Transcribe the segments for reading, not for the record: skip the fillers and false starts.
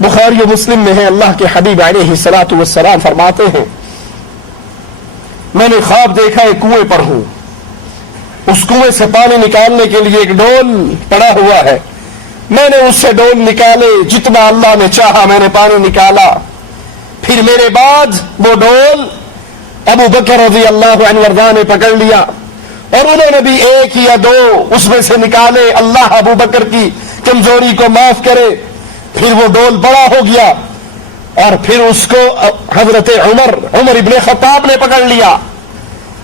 بخاری و مسلم میں ہے، اللہ کے حبیب علیہ الصلوۃ والسلام فرماتے ہیں میں نے خواب دیکھا ایک کنویں پر ہوں، اس کنویں سے پانی نکالنے کے لیے ایک ڈول پڑا ہوا ہے، میں نے اس سے ڈول نکالے، جتنا اللہ نے چاہا میں نے پانی نکالا، پھر میرے بعد وہ ڈول ابو بکر رضی اللہ عنہ وارضاہ نے پکڑ لیا اور انہوں نے بھی ایک یا دو اس میں سے نکالے، اللہ ابو بکر کی کمزوری کو معاف کرے، پھر وہ ڈول بڑا ہو گیا اور پھر اس کو حضرت عمر ابن خطاب نے پکڑ لیا۔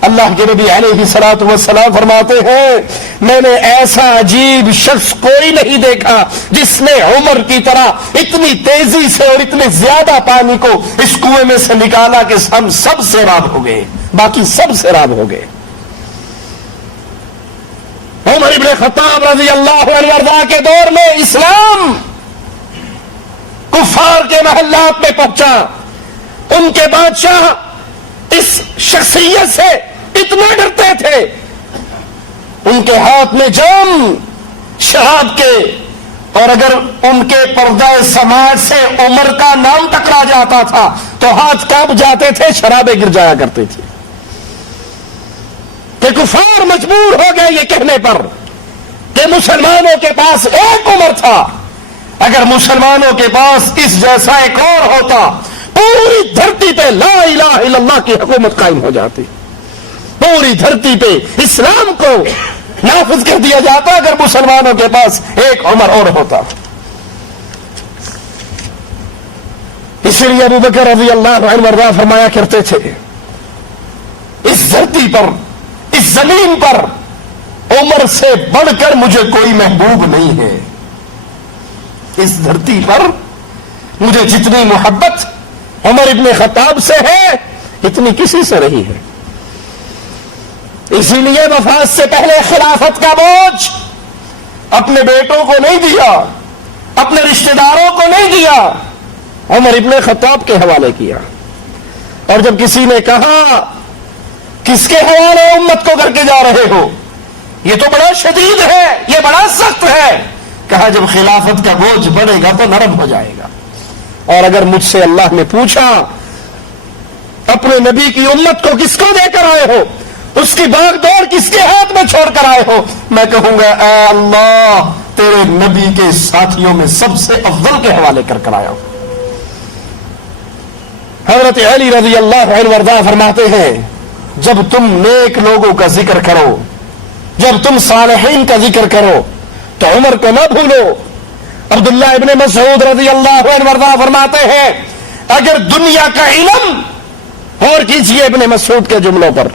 اللہ کے نبی علیہ الصلوۃ والسلام فرماتے ہیں میں نے ایسا عجیب شخص کوئی نہیں دیکھا جس نے عمر کی طرح اتنی تیزی سے اور اتنے زیادہ پانی کو اس کنویں میں سے نکالا کہ ہم سب سیراب ہو گئے، باقی سب سیراب ہو گئے۔ عمر ابن خطاب رضی اللہ عنہ وارضاہ کے دور میں اسلام کفار کے محلات میں پہنچا، ان کے بادشاہ اس شخصیت سے اتنا ڈرتے تھے، ان کے ہاتھ میں جام شراب کے، اور اگر ان کے پردہ سماج سے عمر کا نام ٹکرا جاتا تھا تو ہاتھ کانپ جاتے تھے، شرابیں گر جایا کرتے تھے کہ کفار مجبور ہو گئے یہ کہنے پر کہ مسلمانوں کے پاس ایک عمر تھا، اگر مسلمانوں کے پاس اس جیسا ایک اور ہوتا پوری دھرتی پہ لا الہ الا اللہ کی حکومت قائم ہو جاتی، پوری دھرتی پہ اسلام کو نافذ کر دیا جاتا اگر مسلمانوں کے پاس ایک عمر اور ہوتا۔ اسی لیے ابو بکر رضی اللہ عنہ وارضاہ فرمایا کرتے تھے اس دھرتی پر، اس زمین پر عمر سے بڑھ کر مجھے کوئی محبوب نہیں ہے، اس دھرتی پر مجھے جتنی محبت عمر ابن خطاب سے ہے اتنی کسی سے نہیں ہے۔ اسی لیے وفات سے پہلے خلافت کا بوجھ اپنے بیٹوں کو نہیں دیا، اپنے رشتہ داروں کو نہیں دیا، عمر ابن خطاب کے حوالے کیا۔ اور جب کسی نے کہا کس کے حوالے امت کو کر کے جا رہے ہو، یہ تو بڑا شدید ہے، یہ بڑا سخت ہے، کہا جب خلافت کا بوجھ بڑھے گا تو نرم ہو جائے گا۔ اور اگر مجھ سے اللہ نے پوچھا اپنے نبی کی امت کو کس کو دے کر آئے ہو، اس کی باغ دوڑ کس کے ہاتھ میں چھوڑ کر آئے ہو، میں کہوں گا اے اللہ تیرے نبی کے ساتھیوں میں سب سے افضل کے حوالے کر آیا ہوں۔ حضرت علی رضی اللہ عنہ وارضاہ فرماتے ہیں جب تم نیک لوگوں کا ذکر کرو، جب تم صالحین کا ذکر کرو تو عمر کو نہ بھولو۔ عبداللہ ابن مسعود رضی اللہ عنہ وارضاہ فرماتے ہیں اگر دنیا کا علم، اور کیجئے ابن مسعود کے جملوں پر،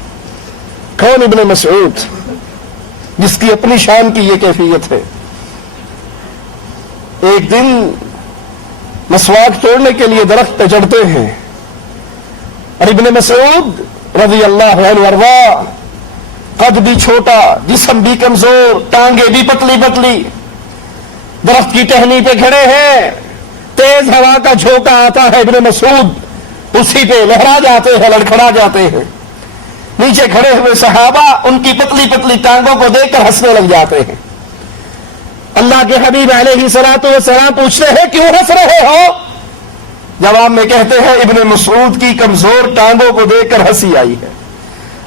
کون ابن مسعود جس کی اپنی شان کی یہ کیفیت ہے، ایک دن مسواک توڑنے کے لیے درخت پہ چڑھتے ہیں اور ابن مسعود رضی اللہ عنہ وارضاہ قد بھی چھوٹا، جسم بھی کمزور، ٹانگیں بھی پتلی پتلی، درخت کی ٹہنی پہ کھڑے ہیں، تیز ہوا کا جھونکا آتا ہے، ابن مسعود اسی پہ لہرا جاتے ہیں، لڑکھڑا جاتے ہیں، نیچے کھڑے ہوئے صحابہ ان کی پتلی پتلی ٹانگوں کو دیکھ کر ہنسنے لگ جاتے ہیں۔ اللہ کے حبیب علیہ الصلوۃ والسلام پوچھتے ہیں کیوں ہنس رہے ہو؟ جواب میں کہتے ہیں ابن مسعود کی کمزور ٹانگوں کو دیکھ کر ہنسی آئی ہے۔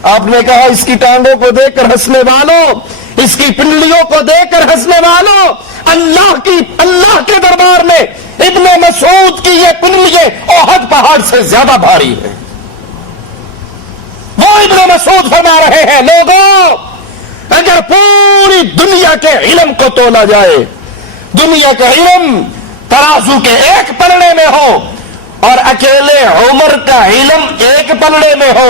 آپ نے کہا اس کی ٹانگوں کو دیکھ کر ہنسنے والوں، اس کی پنڈلیوں کو دیکھ کر ہنسنے والوں، اللہ کے دربار میں ابن مسعود کی یہ پنڈلیاں احد پہاڑ سے زیادہ بھاری ہیں۔ وہ ابن مسعود فرما رہے ہیں لوگوں اگر پوری دنیا کے علم کو تولا جائے، دنیا کا علم ترازو کے ایک پلڑے میں ہو اور اکیلے عمر کا علم ایک پلڑے میں ہو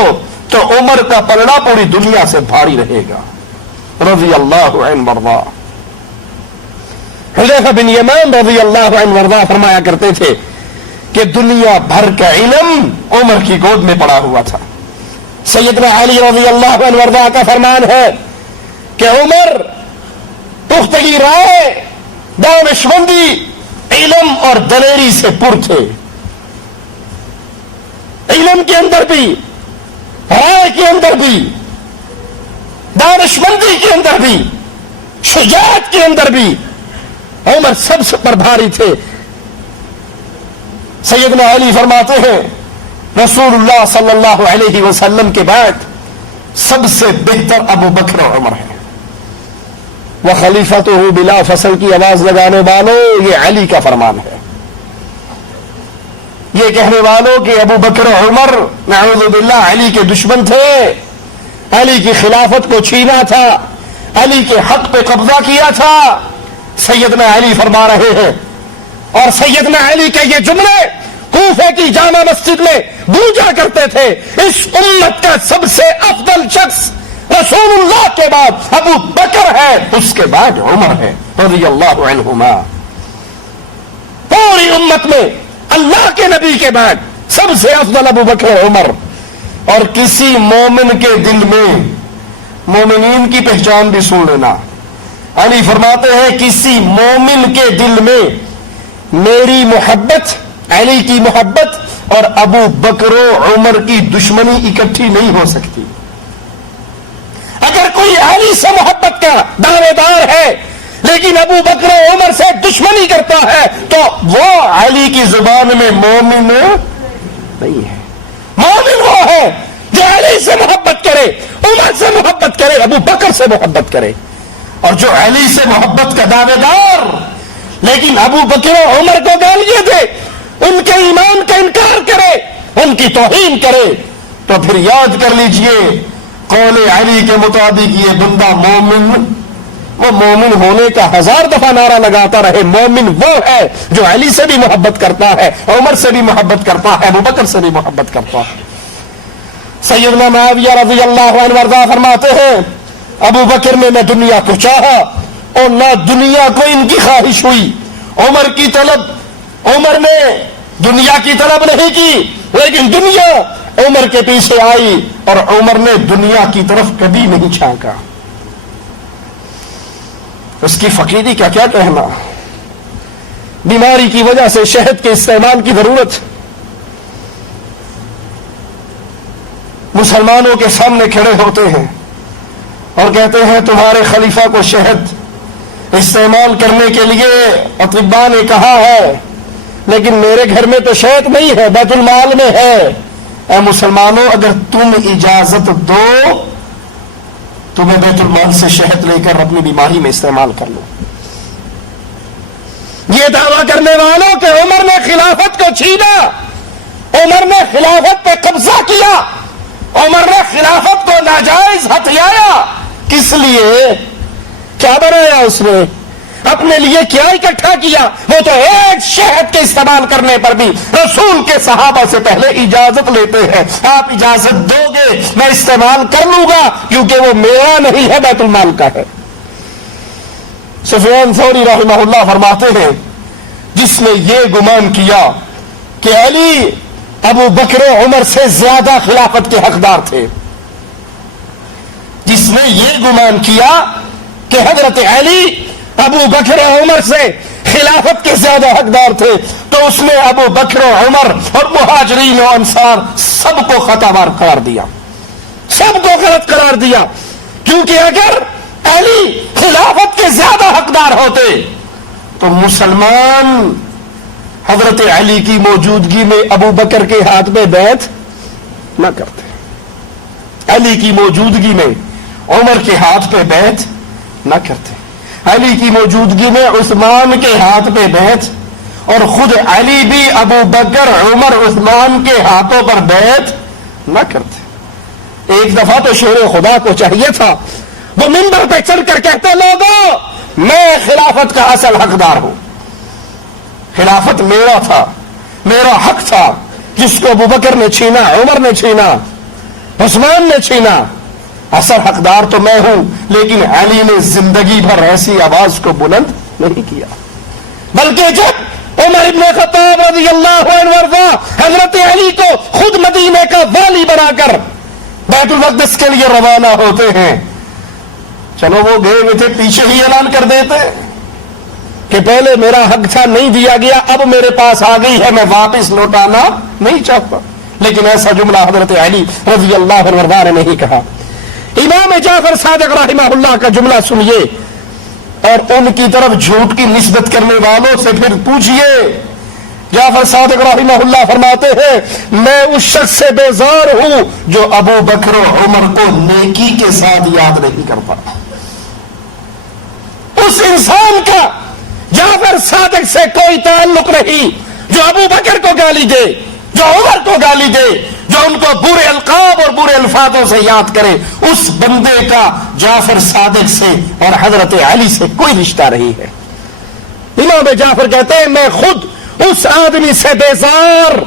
تو عمر کا پلڑا پوری دنیا سے بھاری رہے گا رضی اللہ عنہ وارضاہ۔ حذیفہ بن یمان رضی اللہ عنہ وارضاہ فرمایا کرتے تھے کہ دنیا بھر کا علم عمر کی گود میں پڑا ہوا تھا۔ سیدنا علی رضی اللہ عنہ وارضاہ کا فرمان ہے کہ عمر پختگی رائے، دانشمندی، علم اور دلیری سے پر تھے، علم کے اندر بھی، رائے کے اندر بھی، دانشمندی کے اندر بھی، شجاعت کے اندر بھی عمر سب سے پر بھاری تھے۔ سیدنا علی فرماتے ہیں رسول اللہ صلی اللہ علیہ وسلم کے بعد سب سے بہتر ابو بکر و عمر ہے. وخلیفته بلا فصل کی آواز لگانے والوں، یہ علی کا فرمان ہے. یہ کہنے والوں کہ ابو بکر و عمر نعوذ باللہ علی کے دشمن تھے، علی کی خلافت کو چھینا تھا، علی کے حق پہ قبضہ کیا تھا، سیدنا علی فرما رہے ہیں. اور سیدنا علی کے یہ جملے کوفہ کی جامع مسجد میں گونجا کرتے تھے. اس امت کا سب سے افضل شخص رسول اللہ کے بعد ابو بکر ہے، اس کے بعد عمر ہے رضی اللہ عنہما. پوری امت میں اللہ کے نبی کے بعد سب سے افضل ابو بکر عمر. اور کسی مومن کے دل میں، مومنین کی پہچان بھی سن لینا، علی فرماتے ہیں کسی مومن کے دل میں میری محبت، علی کی محبت اور ابو بکر و عمر کی دشمنی اکٹھی نہیں ہو سکتی. اگر کوئی علی سے محبت کا دعوے دار ہے لیکن ابو بکر و عمر سے دشمنی کرتا ہے تو وہ علی کی زبان میں مومن نہیں ہے. مومن وہ ہے جو علی سے محبت کرے، عمر سے محبت کرے، ابو بکر سے محبت کرے. اور جو علی سے محبت کا دعوے دار لیکن ابو بکر و عمر کو گالیاں دے، ان کے ایمان کا انکار کرے، ان کی توہین کرے، تو پھر یاد کر لیجئے قول علی کے مطابق یہ بندہ مومن، وہ مومن ہونے کا 1000 دفعہ نعرہ لگاتا رہے، مومن وہ ہے جو علی سے بھی محبت کرتا ہے، عمر سے بھی محبت کرتا ہے، ابو بکر سے بھی محبت کرتا ہے. سیدنا معاویہ رضی اللہ عنہ وارضہ فرماتے ہیں ابو بکر نے نہ دنیا کو چاہا اور نہ دنیا کو ان کی خواہش ہوئی. عمر کی طلب، عمر نے دنیا کی طلب نہیں کی لیکن دنیا عمر کے پیچھے آئی اور عمر نے دنیا کی طرف کبھی نہیں جھانکا. اس کی فقیری کا کیا کہنا، بیماری کی وجہ سے شہد کے استعمال کی ضرورت، مسلمانوں کے سامنے کھڑے ہوتے ہیں اور کہتے ہیں تمہارے خلیفہ کو شہد استعمال کرنے کے لیے اطباء نے کہا ہے لیکن میرے گھر میں تو شہد نہیں ہے، بیت المال میں ہے. اے مسلمانوں اگر تم اجازت دو تو میں بیت المال سے شہد لے کر اپنی بیماری میں استعمال کر لوں. یہ دعویٰ کرنے والوں کہ عمر نے خلافت کو چھینا، عمر نے خلافت پہ قبضہ کیا، عمر نے خلافت کو ناجائز ہتھیایا، کس لیے؟ کیا بنایا اس نے؟ اپنے لیے کیا اکٹھا کیا؟ وہ تو ایک شہد کے استعمال کرنے پر بھی رسول کے صحابہ سے پہلے اجازت لیتے ہیں. آپ اجازت دو گے میں استعمال کر لوں گا کیونکہ وہ میرا نہیں ہے، بیت المال کا ہے. سفیان ثوری رحمہ اللہ فرماتے ہیں جس نے یہ گمان کیا کہ علی ابو بکر عمر سے زیادہ خلافت کے حقدار تھے، جس نے یہ گمان کیا کہ حضرت علی ابو بکر عمر سے خلافت کے زیادہ حقدار تھے تو اس نے ابو بکر عمر اور مہاجرین و انصار سب کو خطا بار قرار دیا، سب کو غلط قرار دیا. کیونکہ اگر علی خلافت کے زیادہ حقدار ہوتے تو مسلمان حضرت علی کی موجودگی میں ابو بکر کے ہاتھ میں بیعت نہ کرتے، علی کی موجودگی میں عمر کے ہاتھ پہ بیعت نہ کرتے، علی کی موجودگی میں عثمان کے ہاتھ پہ بیعت، اور خود علی بھی ابو بکر عمر عثمان کے ہاتھوں پر بیعت نہ کرتے. ایک دفعہ تو شیر خدا کو چاہیے تھا وہ منبر پہ چڑھ کر کہتے لوگوں میں خلافت کا اصل حقدار ہوں، خلافت میرا تھا، میرا حق تھا، جس کو ابو بکر نے چھینا، عمر نے چھینا، عثمان نے چھینا، اصل حقدار تو میں ہوں. لیکن علی نے زندگی بھر ایسی آواز کو بلند نہیں کیا، بلکہ جب عمر ابن خطاب رضی اللہ عنہ وارضہ حضرت علی کو خود مدینے کا والی بنا کر بیت المقدس کے لیے روانہ ہوتے ہیں، چلو وہ گئے ہوئے تھے، پیچھے ہی اعلان کر دیتے کہ پہلے میرا حق تھا نہیں دیا گیا، اب میرے پاس آ گئی ہے، میں واپس لوٹانا نہیں چاہتا. لیکن ایسا جملہ حضرت علی رضی اللہ عنہ وارضہ نے نہیں کہا. امام جعفر صادق رحمہ اللہ کا جملہ سنیے اور ان کی طرف جھوٹ کی نسبت کرنے والوں سے پھر پوچھئے جعفر صادق رحمہ اللہ فرماتے ہیں میں اس شخص سے بیزار ہوں جو ابو بکر و عمر کو نیکی کے ساتھ یاد نہیں کرتا. اس انسان کا جعفر صادق سے کوئی تعلق نہیں جو ابو بکر کو گالی دے، جو عمر کو گالی دے، جو ان کو برے القاب اور برے الفاظوں سے یاد کرے. اس بندے کا جعفر صادق سے اور حضرت علی سے کوئی رشتہ نہیں ہے. امام جعفر کہتے ہیں میں خود اس آدمی سے بیزار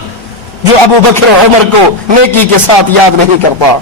جو ابو بکر و عمر کو نیکی کے ساتھ یاد نہیں کرتا.